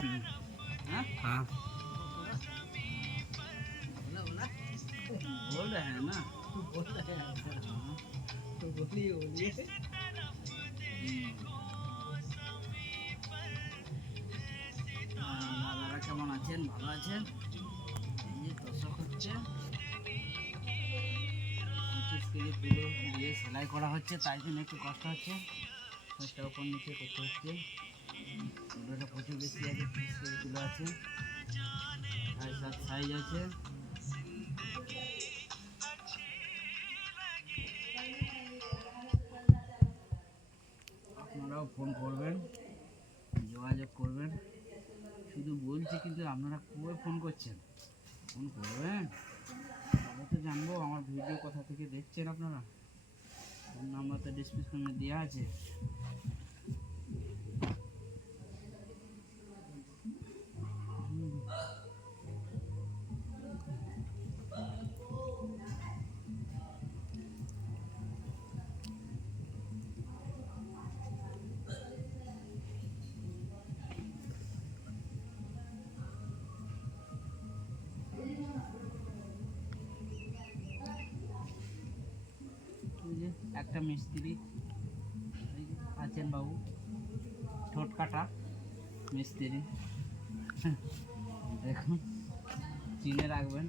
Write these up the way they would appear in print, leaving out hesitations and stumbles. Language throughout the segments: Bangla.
हाँ हाँ बोल रहे हैं ना। बोल रहे हैं हाँ। तो बोलिए बोलिए। দাদারা কেমন আছেন? ভালো আছেন? এই যে তোষক হচ্ছে, 25 কেজি তুলো দিয়ে সেলাই করা হচ্ছে, তাই জন্য একটু কষ্ট হচ্ছে। ফার্স্টটা ওপর নিচে করতে হচ্ছে। তুলোটা প্রচুর বেশি আছে, 30 কেজি তুলো আছে, 6.5-7 সাইজ আছে। আপনারাও ফোন করবেন, যোগাযোগ করবেন। শুধু বলছি, কিন্তু আপনারা কবে ফোন করছেন? ফোন করবেন, তবে তো জানবো আমার ভিডিও কোথা থেকে দেখছেন আপনারা। ফোন নাম্বার তো ডিসক্রিপশনে দেওয়া আছে। এই যে একটা মিস্ত্রি এই যে আছেন বাবু, ঠোঁট কাটা মিস্ত্রি। দেখুন, চিনে রাখবেন,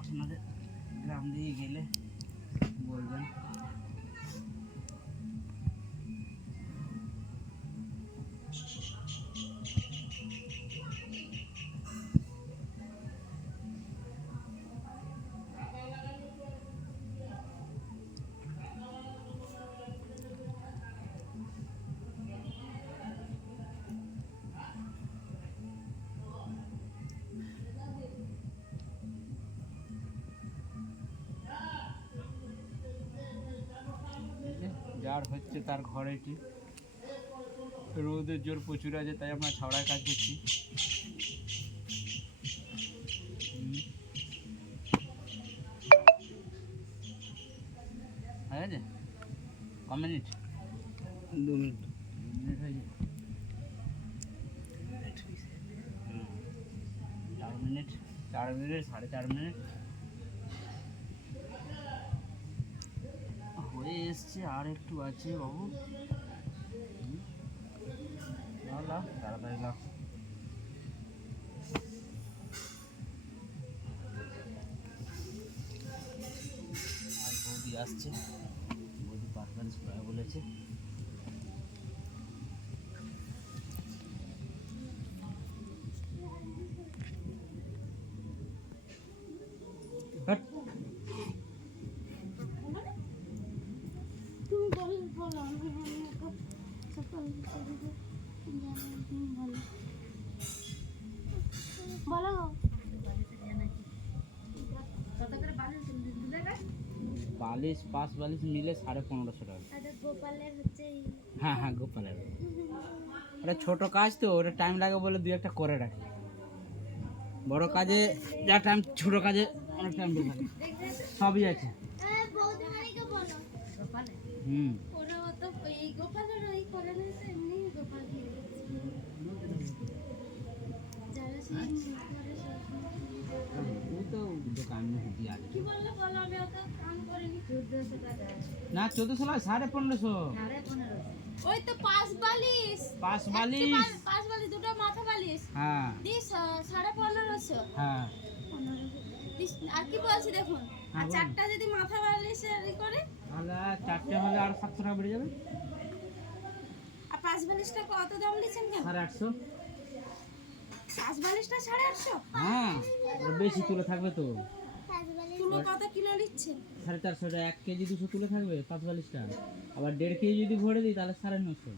আপনাদের গ্রাম দিয়ে গেলে বলবেন। যার হচ্ছে তার ঘর এটি, রোদের জোর প্রচুর আছে, তাই আমরা ছাওড়ায় কাজ করছি। হয়ে গেছে? ক মিনিট? 2 মিনিট। 2 মিনিট হয়ে যায়। 4 মিনিট, 4 মিনিট, 4.5 মিনিট হয়ে এসছে, আর একটু আছে বাবু। লাও তাড়াতাড়ি লাও। আর বৌদি আসছে, বৌদি পারফরমেন্স করে বলেছে। তুমি বলো আমি সকাল বলো বালিশ, পাঁচ বালিশ মিলে 1550 টাকা। গোপালের হচ্ছে হ্যাঁ হ্যাঁ, গোপালের। এটা ছোটো কাজ তো, ওটা টাইম লাগে বলে 2-1টা করে রাখি। বড় কাজে যা টাইম, ছোটো কাজে অনেক টাইম লাগে। সবই আছে। হুম, ওরা তো এই গোপালের ওই করে না, এমনি গোপাল দিয়ে যারা ও তো দোকান में होती आ কি বললো বলো, আমি অত কাম করিনি। 1400 টাকা না, 1400 না, 1550। 1550 ওই তো পাঁচ বালিশ, পাঁচ বালিশ, পাঁচ বালিশ দুটো মাথা বালিশ। হ্যাঁ দিস 1550। হ্যাঁ। 15 আর কি বলছি দেখুন, আর চারটা যদি মাথা বালিশ করে তাহলে 4টে হলে আর 700 টাকা বেড়ে যাবে। আর পাঁচ বালিশটা কত দাম নিচ্ছেন কেন? 850। পাঁচ বালিশটা 850? হ্যাঁ, ওর বেশি তুলে থাকবে তো। তুলো কত কিলো নিচ্ছেন? 450 টাকা। 1 কেজি 200 তুলে থাকবে 5 বালিশটা। আবার 1.5 কেজি যদি ভরে দিই তাহলে 950।